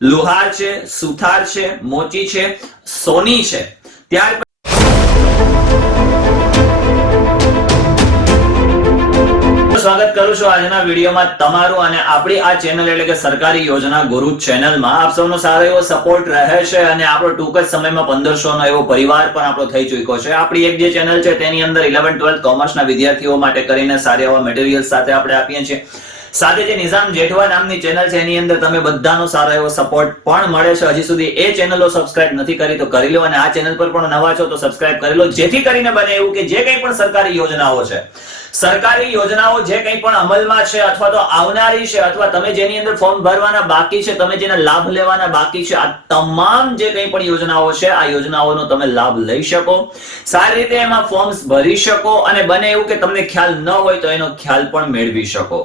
લુહાર છે, સુથાર છે મોચી છે, સોની છે. ત્યાર સ્વાગત કરું છું આજના વિડીયોમાં તમારું અને આપણી આ ચેનલ એટલે કે સરકારી યોજના ગુરુ ચેનલમાં. આપ સૌનો સારો એવો સપોર્ટ રહે છે અને આપણો ટૂંક જ સમયમાં પંદરસો નો એવો પરિવાર પણ આપણો થઈ ચૂક્યો છે. આપણી એક જે ચેનલ છે, તેની અંદર ઇલેવન ટ્વેલ્થ કોમર્સના વિદ્યાર્થીઓ માટે કરીને સારા એવા મટીરિયલ સાથે આપણે આપીએ છીએ. સાથે જે નિઝામ જેઠવા નામની ચેનલ છે, એની અંદર તમે બધાનો સારો એવો સપોર્ટ પણ મળે છે. હજી સુધી એ ચેનલો સબસ્ક્રાઇબ નથી કરી તો કરી લો અને આ ચેનલ પર પણ નવા છો તો સબસ્ક્રાઇબ કરી લો. જેથી કરીને બને એવું કે જે કંઈ પણ સરકારી યોજનાઓ છે. સરકારી યોજનાઓ જે કંઈ પણ અમલમાં છે અથવા તો આવનારી છે અથવા તમે જેની અંદર ફોર્મ ભરવાના બાકી છે, તમે જેના લાભ લેવાના બાકી છે, આ તમામ જે કંઈ પણ યોજનાઓ છે, આ યોજનાઓનો તમે લાભ લઈ શકો. સારી રીતે એમાં ફોર્મ્સ ભરી શકો અને બને એવું કે તમને ખ્યાલ ન હોય તો એનો ખ્યાલ પણ મેળવી શકો.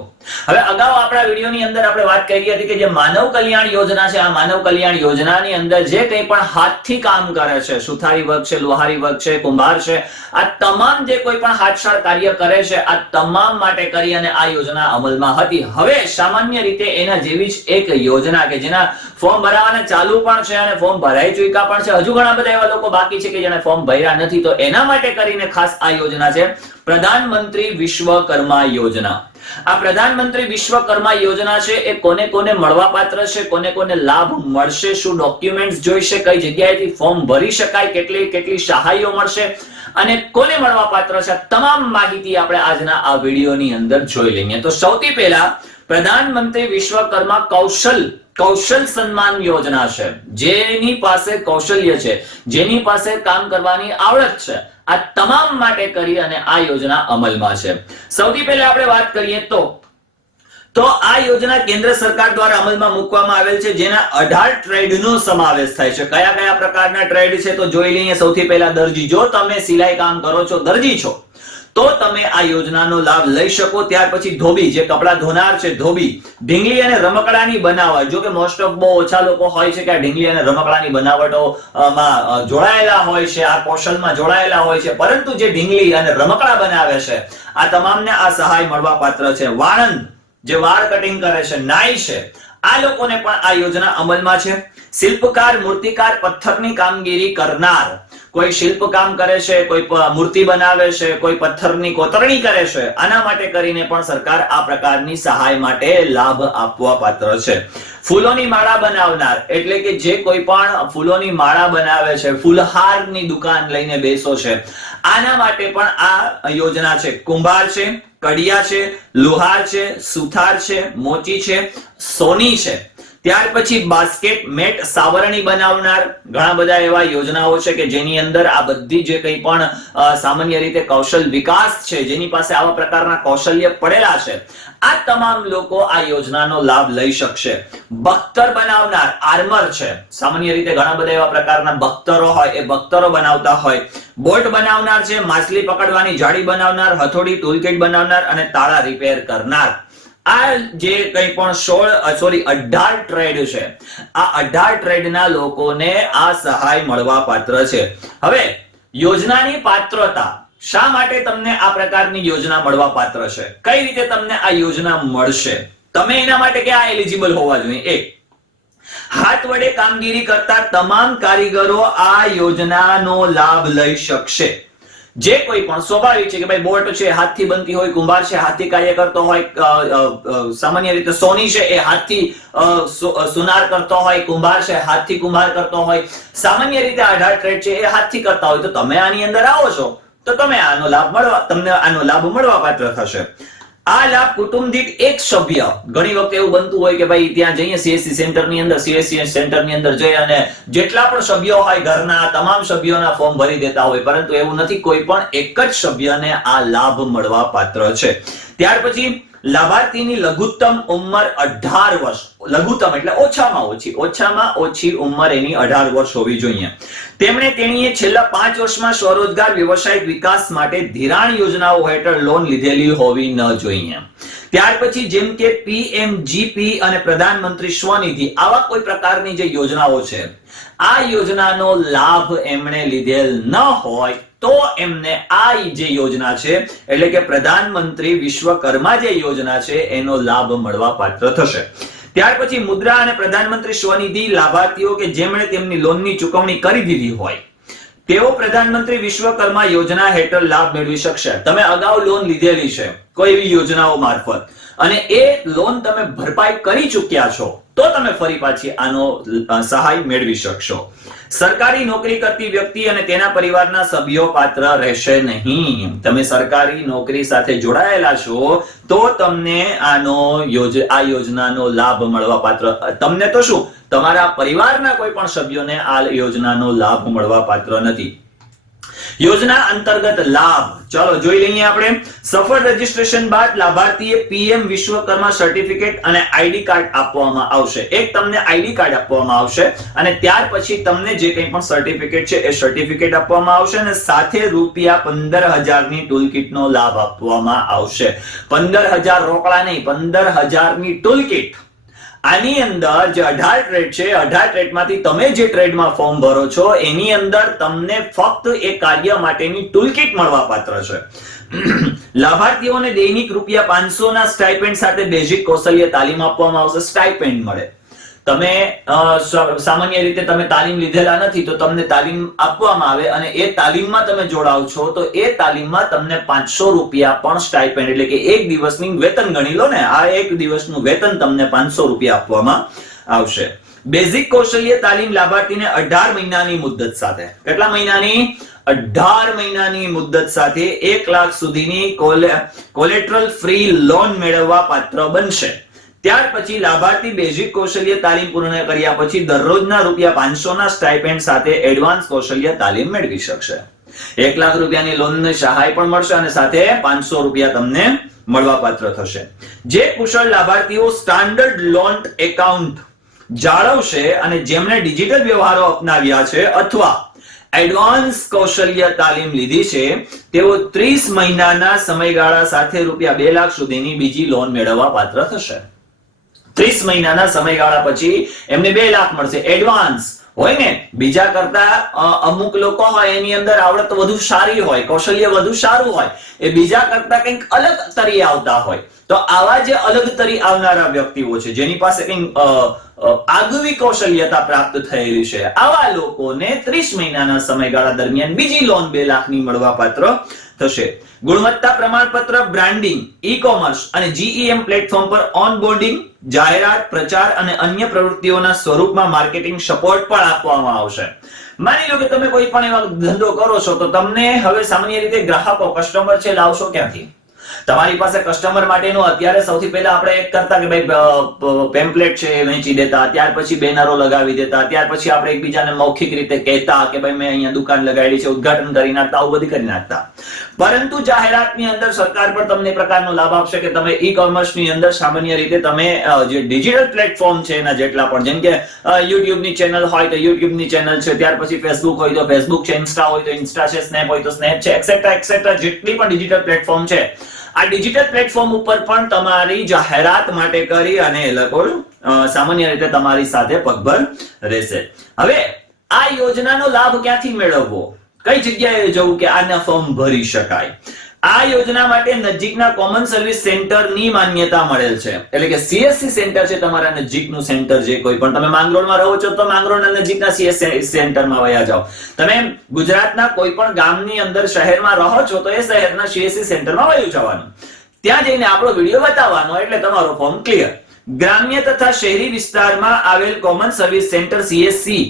હવે અગાઉ આપણા વિડીયોની અંદર આપણે વાત કરી હતી કે જે માનવ કલ્યાણ યોજના છે, આ માનવ કલ્યાણ યોજનાની અંદર જે કંઈ પણ હાથથી કામ કરે છે, સુથારી વર્ગ છે, લોહારી વર્ગ છે, કુંભાર છે, આ તમામ જે કોઈ પણ હાથશાળ કાર્ય કરે છે, આ તમામ માટે કરી અને આ યોજના અમલમાં હતી. હવે સામાન્ય રીતે એના જેવી જ એક યોજના કે જેના ફોર્મ ભરાવાના ચાલુ પણ છે અને ફોર્મ ભરાઈ ચૂક્યા પણ છે. હજુ ઘણા બધા એવા લોકો બાકી છે કે જેને ફોર્મ ભર્યા નથી. તો એના માટે કરીને ખાસ આ યોજના છે. પ્રધાનમંત્રી વિશ્વકર્મા યોજના. આ પ્રધાનમંત્રી વિશ્વકર્મા યોજના છે, એ કોને કોને મળવાપાત્ર છે, કોને કોને લાભ મળશે, શું ડોક્યુમેન્ટ્સ જોઈશે, કઈ જગ્યાએથી ફોર્મ ભરી શકાય, કેટલી કેટલી સહાયો મળશે, અને કોને મળવાપાત્ર છે તમામ માહિતી આપણે આજના આ વિડીયોની અંદર જોઈ લઈએ. તો સૌથી પહેલા પ્રધાનમંત્રી વિશ્વકર્મા કૌશલ કૌશલ સન્માન યોજના છે. જેની પાસે કૌશલ્ય છે, જેની પાસે કામ કરવાની આવડત છે. આ તમામ માટે કરી અને આ યોજના અમલમાં છે. સૌથી પહેલા આપણે વાત કરીએ તો તો આ યોજના કેન્દ્ર સરકાર દ્વારા અમલમાં મૂકવામાં આવેલ છે, જેના અઢાર ટ્રેડનો સમાવેશ થાય છે. કયા કયા પ્રકારના ટ્રેડ છે તો જોઈ લઈએ. સૌથી પહેલા દરજી, જો તમે સિલાઈ કામ કરો છો, દરજી છો, તો તમે આ યોજનાનો લાભ લઈ શકો. ત્યાર પછી ધોબી, જે કપડા ધોનાર છે, ધોબી, ઢીંગલી અને રમકડાની બનાવટ. જો કે મોસ્ટ ઓફ બહુ ઓછા લોકો હોય છે કે આ ઢીંગલી અને રમકડાની બનાવટો માં જોડાયેલા હોય છે, આ કૌશલમાં જોડાયેલા હોય છે. પરંતુ જે ઢીંગલી અને રમકડા બનાવે છે, આ તમામને આ સહાય મળવા પાત્ર છે. વાણંદ જે વાળ કટિંગ કરે છે, નાઈ છે, આ લોકોને પણ આ યોજના અમલમાં છે. શિલ્પકાર, મૂર્તિકાર, પથ્થરની કામગીરી કરનાર કોઈ શિલ્પ કામ કરે છે, કોઈ મૂર્તિ બનાવે છે, કોઈ પથ્થરની કોતરણી કરે છે, આના માટે કરીને પણ સરકાર આ પ્રકારની સહાય માટે લાભ આપવા પાત્ર છે. ફૂલોની માળા બનાવનાર એટલે કે જે કોઈ પણ ફૂલોની માળા બનાવે છે, ફૂલહારની દુકાન લઈને બેસો છે, આના માટે પણ આ યોજના છે. કુંભાર છે, કડિયા છે, લુહાર છે, સુથાર છે મોચી છે, સોની છે. ત્યાર પછી બાસ્કેટ મેટ સાવરણી બનાવનાર ઘણા બધા એવા યોજનાઓ છે કે જેની અંદર આ બધી જે કંઈ પણ સામાન્ય રીતે કૌશલ વિકાસ છે, જેની પાસે આવા પ્રકારના કૌશલ્ય પડેલા છે, આ તમામ લોકો આ યોજનાનો લાભ લઈ શકશે. બખ્તર બનાવનાર આર્મર છે. સામાન્ય રીતે ઘણા બધા એવા પ્રકારના બખ્તરો હોય, એ બખ્તરો બનાવતા હોય. બોટ બનાવનાર છે, માછલી પકડવાની જાળી બનાવનાર, હથોડી, ટૂલકીટ બનાવનાર અને તાળા રિપેર કરનાર. આ જે કંઈ પણ સોળ સોરી અઢાર ટ્રેડ છે, આ અઢાર ટ્રેડના લોકોને આ સહાય મળવા પાત્ર છે. હવે, યોજનાની પાત્રતા, શા માટે તમને આ પ્રકારની યોજના મળવા પાત્ર છે? કઈ રીતે તમને આ યોજના મળશે? તમે એના માટે ક્યાં એલિજિબલ હોવા જોઈએ? એક, હાથ વડે કામગીરી કરતા તમામ કારીગરો આ યોજનાનો લાભ લઈ શકશે. જે કોઈ પણ સ્વાભાવિક છે કે ભાઈ બોટ છે, હાથથી બનતી હોય, કુંભાર છે, હાથથી કાર્ય કરતો હોય સામાન્ય રીતે સોની છે એ હાથથી સુનાર કરતો હોય, કુંભાર છે, હાથથી કુંભાર કરતો હોય, સામાન્ય રીતે આધાર ટ્રેડ છે એ હાથથી કરતા હોય. તો તમે આની અંદર આવો છો, તો તમે આનો લાભ મળવા, તમને આનો લાભ મળવા પાત્ર થશે. આ લાભ કુટુંબ દીઠ એક સભ્ય, ઘણી વખત એવું બનતું હોય કે ભાઈ ત્યાં જઈએ સીએસસી સેન્ટરની અંદર સીએસસી સેન્ટરની અંદર જઈ અને જેટલા પણ સભ્યો હોય ઘરના, તમામ સભ્યોના ફોર્મ ભરી દેતા હોય, પરંતુ એવું નથી, કોઈ પણ એક જ સભ્યને આ લાભ મળવા પાત્ર છે. ત્યાર પછી લાભાર્થીની લઘુત્તમ ઉંમર અઢાર વર્ષ. લઘુત્તમ એટલે ઓછામાં ઓછી ઓછામાં ઓછી ઉંમર એની અઢાર વર્ષ હોવી જોઈએ. તેમણે તેણીએ છેલ્લા પાંચ વર્ષમાં સ્વરોજગાર, વ્યવસાયિક વિકાસ માટે ધિરાણ યોજનાઓ હેઠળ લોન લીધેલી હોવી ન જોઈએ. ત્યાર પછી જેમ કે પીએમજીપી અને પ્રધાનમંત્રી સ્વનિધિ, આવા કોઈ પ્રકારની જે યોજનાઓ છે આ યોજનાનો લાભ એમણે લીધેલ ન હોય તો એમને આ જે યોજના છે, એટલે કે પ્રધાનમંત્રી વિશ્વકર્મા જે યોજના છે, એનો લાભ મળવા પાત્ર થશે. ત્યાર પછી મુદ્રા અને પ્રધાનમંત્રી સ્વનિધિ લાભાર્થીઓ કે જેમણે તેમની લોનની ચૂકવણી કરી દીધી હોય, તેઓ પ્રધાનમંત્રી વિશ્વકર્મા યોજના હેઠળ લાભ મેળવી શકશે. તમે અગાઉ લોન લીધેલી છે, કોઈ એવી યોજનાઓ મારફત. અને એ લોન તમે ભરપાઈ કરી ચૂક્યા છો તો તમે ફરી પાછી આનો સહાય મેળવી શકશો. સરકારી નોકરી કરતી વ્યક્તિ અને તેના પરિવારના સભ્યો પાત્ર રહેશે નહીં. તમે સરકારી નોકરી સાથે જોડાયેલા છો, તો તમને આનો આ યોજનાનો લાભ મળવા પાત્ર તમને તો શું? તમારા પરિવારના કોઈ પણ સભ્યોને આ યોજનાનો લાભ મળવા પાત્ર નથી. યોજના અંતર્ગત લાભ. ચાલો જોઈ લઈએ આપણે. સફળ રજીસ્ટ્રેશન બાદ લાભાર્થીએ પીએમ વિશ્વકર્મા સર્ટિફિકેટ અને આઈડી કાર્ડ આપવામાં આવશે. એક તમને આઈડી કાર્ડ આપવામાં આવશે અને ત્યાર પછી તમને જે કંઈ પણ સર્ટિફિકેટ છે એ સર્ટિફિકેટ આપવામાં આવશે અને સાથે રૂપિયા પંદર હજારની ટૂલ કિટનો લાભ આપવામાં આવશે. પંદર હજાર રોકડા નહીં પંદર હજારની ટૂલ કિટ આની અંદર જે અઢાર ટ્રેડ છે, અઢાર ટ્રેડમાંથી તમે જે ટ્રેડમાં ફોર્મ ભરો છો, એની અંદર તમને ફક્ત એ કાર્ય માટેની ટૂલકીટ મળવા પાત્ર છે. લાભાર્થીઓને દૈનિક રૂપિયા પાંચસો ના સ્ટાઇપેન્ડ સાથે બેઝિક કૌશલ્ય તાલીમ આપવામાં આવશે. સ્ટાઇપેન્ડ મળે. તમે સામાન્ય રીતે તમે તાલીમ લીધેલા નથી, તો તમને તાલીમ આપવામાં આવે અને એ તાલીમમાં તમે જોડાવ છો, તો એ તાલીમમાં તમને પાંચસો રૂપિયા પણ સ્ટાઇપેન્ડ એટલે કે એક દિવસની વેતન ગણી લો ને, આ એક દિવસનું વેતન તમને પાંચસો રૂપિયા આપવામાં આવશે. બેઝિક કૌશલ્ય તાલીમ લાભાર્થીને અઢાર મહિનાની મુદ્દત સાથે. કેટલા મહિનાની? અઢાર મહિનાની મુદ્દત સાથે એક લાખ સુધીની કોલેટ્રલ ફ્રી લોન મેળવવા પાત્ર બનશે. ત્યાર પછી લાભાર્થી બેઝિક કૌશલ્ય તાલીમ પૂર્ણ કર્યા પછી દરરોજના રૂપિયા પાંચસો ના સ્ટાઇપેન્ડ સાથે એડવાન્સ કૌશલ્ય તાલીમ મેળવી શકશે. એક લાખ રૂપિયાની લોનની સહાય પણ મળશે અને સાથે પાંચસો રૂપિયા તમને મળવા પાત્ર થશે. જે કુશળ લાભાર્થીઓ સ્ટાન્ડર્ડ લોન એકાઉન્ટ જાળવશે અને જેમણે ડિજિટલ વ્યવહારો અપનાવ્યા છે અથવા એડવાન્સ કૌશલ્ય તાલીમ લીધી છે, તેઓ ત્રીસ મહિનાના સમયગાળા સાથે રૂપિયા બે લાખ સુધીની બીજી લોન મેળવવા પાત્ર થશે. ત્રીસ મહિનાના સમયગાળા પછી એમને બે લાખ મળશે. એડવાન્સ હોય ને? બીજા કરતા અમુક લોકો હોય, એની અંદર આવડત વધુ સારી હોય, કૌશલ્ય વધુ સારું હોય, એ બીજા કરતા કંઈક અલગ તરી આવતા હોય. તો આવા જે અલગ તરી આવનારા વ્યક્તિઓ છે, જેની પાસે કંઈક આગવી કૌશલ્યતા પ્રાપ્ત થયેલી છે, આવા લોકોને ત્રીસ મહિનાના સમયગાળા દરમિયાન બીજી લોન બે લાખની મળવા પાત્ર થશે. ગુણવત્તા પ્રમાણપત્ર બ્રાન્ડિંગ ઈ કોમર્સ અને જીઈએમ પ્લેટફોર્મ પર ઓનબોર્ડિંગ જાહેરાત, પ્રચાર અને અન્ય પ્રવૃત્તિઓના સ્વરૂપમાં માર્કેટિંગ સપોર્ટ પણ આપવામાં આવશે. માની લો કે તમે કોઈ પણ એવા ધંધો કરો છો, તો તમને હવે સામાન્ય રીતે ગ્રાહકો કસ્ટમર છે, લાવશો ક્યાંથી? તમારી પાસે કસ્ટમર માટેનું અત્યારે સૌથી પહેલા આપણે એક કરતા કે ભાઈ પેમ્પલેટ છે વેચી દેતા, ત્યાર પછી બેનરો લગાવી દેતા, ત્યાર પછી આપણે એકબીજાને મૌખિક રીતે કહેતા કે ભાઈ, મેં અહીંયા દુકાન લગાડી છે, ઉદ્ઘાટન કરી નાખતા, આવું બધું કરી નાખતા. પરંતુ જાહેરાતની અંદર સરકાર પણ તમને પ્રકારનો લાભ આપશે કે તમે ઈ કોમર્સની અંદર સામાન્ય રીતે તમે જે ડિજિટલ પ્લેટફોર્મ છે એના જેટલા પણ, જેમ કે યુટ્યુબની ચેનલ હોય તો યુટ્યુબની ચેનલ છે, ત્યાર પછી ફેસબુક હોય તો ફેસબુક છે ઇન્સ્ટા હોય તો ઇન્સ્ટા છે સ્નેપ હોય તો સ્નેપ છે એક્સેટ્રા એક્સેટ્રા જેટલી પણ ડિજિટલ પ્લેટફોર્મ છે આ ડિજિટલ પ્લેટફોર્મ ઉપર પણ તમારી જાહેરાત માટે કરી અને એ લોકો સામાન્ય રીતે તમારી સાથે પગભર રહેશે. હવે, આ યોજનાનો લાભ ક્યાંથી મેળવવો? કઈ જગ્યાએ જવું કે આના ફોર્મ ભરી શકાય? આ યોજના માટે નજીકના કોમન સર્વિસ સેન્ટરની માન્યતા મળેલ છે. એટલે કે સીએસસી સેન્ટર છે તમારા નજીકનું સેન્ટર જે કોઈ પણ. તમે માંગરોળમાં રહો છો તો માંગરોળના નજીકના સીએસસી સેન્ટરમાં વયા જાઓ. તમે ગુજરાતના કોઈ પણ ગામની અંદર શહેરમાં રહો છો તો એ શહેરના સીએસસી સેન્ટરમાં વયું જવાનું. ત્યાં જઈને આપણો વીડિયો બતાવવાનો એટલે તમારો ફોર્મ ક્લિયર ગ્રામ્ય તથા શહેરી વિસ્તારમાં આવેલ કોમન સર્વિસ સેન્ટર સીએસસી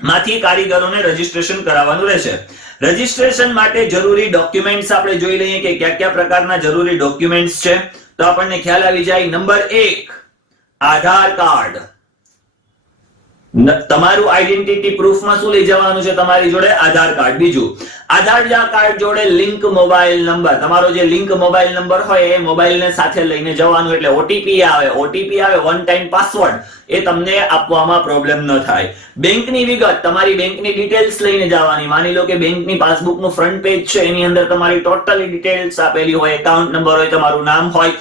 માંથી કારીગરોને રજીસ્ટ્રેશન કરાવવાનું રહેશે. રજીસ્ટ્રેશન માટે જરૂરી ડોક્યુમેન્ટ્સ આપણે જોઈ લઈએ કે કયા કયા પ્રકારના જરૂરી ડોક્યુમેન્ટ્સ છે. તો આપણને ખ્યાલ આવી જાય નંબર એક, આધાર કાર્ડ. તમારું આઈડેન્ટિટી પ્રૂફમાં શું લઈ જવાનું છે? તમારી જોડે આધાર કાર્ડ. બીજું, આધાર કાર્ડ જોડે લિંક મોબાઈલ નંબર તમારો જે લિંક મોબાઈલ નંબર હોય એ મોબાઈલને સાથે લઈને જવાનું એટલે ઓટીપી આવે. ઓટીપી આવે વન ટાઈમ પાસવર્ડ એ તમને આપવામાં પ્રોબ્લેમ ન થાય. બેંકની વિગત, તમારી બેંકની ડિટેલ્સ લઈને જવાની. માની લો કે બેંકની પાસબુકનું ફ્રન્ટ પેજ છે, એની અંદર તમારી ટોટલી ડિટેલ્સ આપેલી હોય એકાઉન્ટ નંબર હોય, તમારું નામ હોય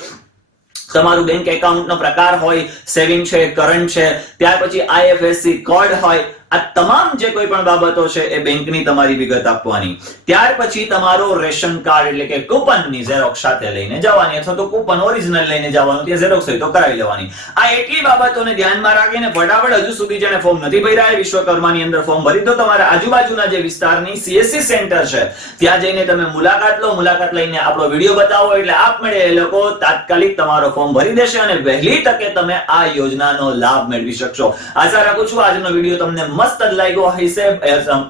તમારું બેંક એકાઉન્ટ નો પ્રકાર હોય સેવિંગ છે કરંટ છે, ત્યાર પછી આઈએફએસસી કોડ હોય આ તમામ જે કોઈ પણ બાબતો છે એ બેંકની તમારી વિગત આપવાની. ત્યાર પછી તમારો રેશન કાર્ડ એટલે કે કૂપનની ઝેરોક્ષ સાથે લઈને જવાની અથવા તો કૂપન ઓરિજિનલ લઈને જવાનું, ત્યાં ઝેરોક્ષ હોય તો કરાવી લેવાની. આ એટલી બાબતોને ધ્યાનમાં રાખીને ફટાફટ હજુ સુધી જેને ફોર્મ નથી ભર્યા વિશ્વકર્માની અંદર ફોર્મ ભરી દો. તમારા આજુબાજુના જે વિસ્તારની સીએસસી સેન્ટર છે, ત્યાં જઈને તમે મુલાકાત લો. મુલાકાત લઈને આપણો વીડિયો બતાવો એટલે આપમેળે એ લોકો તાત્કાલિક તમારો ફોર્મ ભરી દેશે અને વહેલી તકે તમે આ યોજનાનો લાભ મેળવી શકશો. આશા રાખું છું આજનો વીડિયો તમને મસ્ત જ લાગ્યો હશે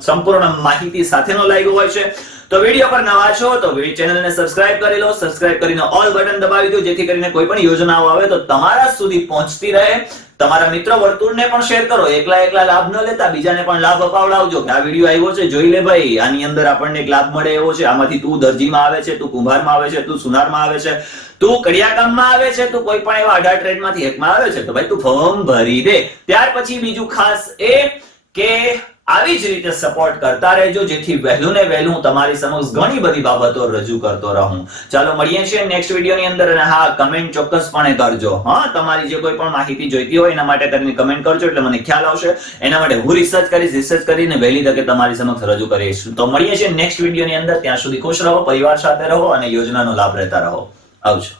સંપૂર્ણ માહિતી સાથેનો લાગ્યો હોય છે. તો વીડિયો પર નવા છો તો ચેનલને સબસ્ક્રાઇબ કરી લો. સબસ્ક્રાઇબ કરીને ઓલ બટન દબાવી દો જેથી કરીને કોઈ પણ યોજનાઓ આવે તો તમારા સુધી પહોંચતી રહે. તમારા મિત્ર વર્તુળને પણ શેર કરો. એકલા એકલા લાભ ન લેતા બીજાને પણ લાભ અપાવડાવજો. કે આ વીડિયો આવ્યો છે, જોઈ લે ભાઈ. આની અંદર આપણને એક લાભ મળે એવો છે. આમાંથી તું દરજીમાં આવે છે, તું કુંભારમાં આવે છે, તું સુનારમાં આવે છે, તું કડિયાકામમાં આવે છે, તું કોઈ પણ એવા અઢાર ટ્રેડમાંથી એકમાં આવે છે, તો ભાઈ તું ફોર્મ ભરી દે. ત્યાર પછી બીજું ખાસ એ કે આવી જ રીતે સપોર્ટ કરતા રહેજો, જેથી વહેલું ને વહેલું તમારી સમક્ષ ઘણી બધી બાબતો રજૂ કરતો રહું. ચાલો, મળીએ છીએ નેક્સ્ટ વિડીયોની અંદર અને હા કમેન્ટ ચોક્કસપણે કરજો. હા, તમારી જે કોઈ પણ માહિતી જોઈતી હોય એના માટે કરીને કમેન્ટ કરજો, એટલે મને ખ્યાલ આવશે. એના માટે હું રિસર્ચ કરીશ રિસર્ચ કરીને વહેલી તકે તમારી સમક્ષ રજૂ કરીશ. તો મળીએ છીએ નેક્સ્ટ વિડીયોની અંદર. ત્યાં સુધી ખુશ રહો, પરિવાર સાથે રહો અને યોજનાનો લાભ લેતા રહો. આવજો.